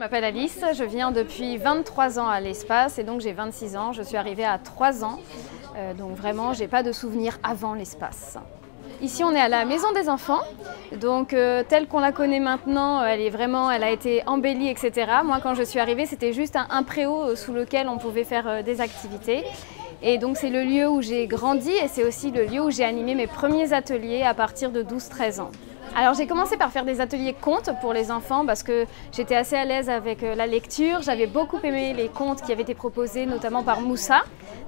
Je m'appelle Alice, je viens depuis 23 ans à l'espace et donc j'ai 26 ans. Je suis arrivée à 3 ans, donc vraiment j'ai pas de souvenirs avant l'espace. Ici on est à la Maison des Enfants, donc telle qu'on la connaît maintenant, elle a été embellie, etc. Moi quand je suis arrivée c'était juste un préau sous lequel on pouvait faire des activités. Et donc c'est le lieu où j'ai grandi et c'est aussi le lieu où j'ai animé mes premiers ateliers à partir de 12-13 ans. Alors j'ai commencé par faire des ateliers contes pour les enfants parce que j'étais assez à l'aise avec la lecture. J'avais beaucoup aimé les contes qui avaient été proposés notamment par Moussa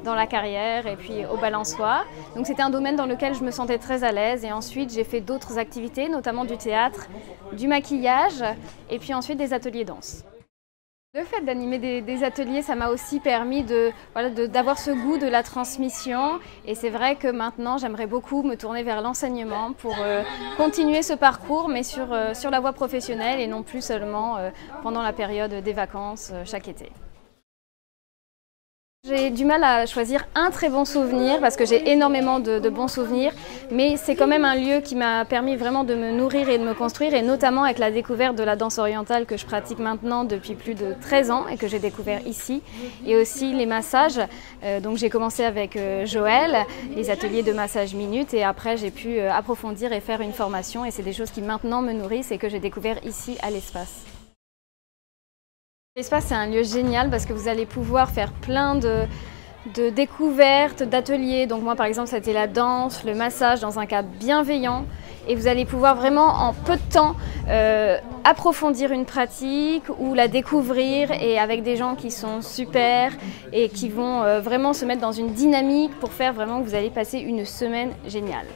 dans La Carrière et puis au Balançoire. Donc c'était un domaine dans lequel je me sentais très à l'aise et ensuite j'ai fait d'autres activités, notamment du théâtre, du maquillage et puis ensuite des ateliers danse. Le fait d'animer des ateliers, ça m'a aussi permis d'avoir ce goût de la transmission et c'est vrai que maintenant j'aimerais beaucoup me tourner vers l'enseignement pour continuer ce parcours mais sur la voie professionnelle et non plus seulement pendant la période des vacances chaque été. J'ai du mal à choisir un très bon souvenir parce que j'ai énormément de bons souvenirs, mais c'est quand même un lieu qui m'a permis vraiment de me nourrir et de me construire, et notamment avec la découverte de la danse orientale que je pratique maintenant depuis plus de 13 ans et que j'ai découvert ici, et aussi les massages. Donc j'ai commencé avec Joël, les ateliers de massage minute, et après j'ai pu approfondir et faire une formation, et c'est des choses qui maintenant me nourrissent et que j'ai découvert ici à l'espace. L'espace, c'est un lieu génial parce que vous allez pouvoir faire plein de découvertes, d'ateliers. Donc moi, par exemple, ça a été la danse, le massage dans un cadre bienveillant. Et vous allez pouvoir vraiment, en peu de temps, approfondir une pratique ou la découvrir et avec des gens qui sont super et qui vont vraiment se mettre dans une dynamique pour faire vraiment que vous allez passer une semaine géniale.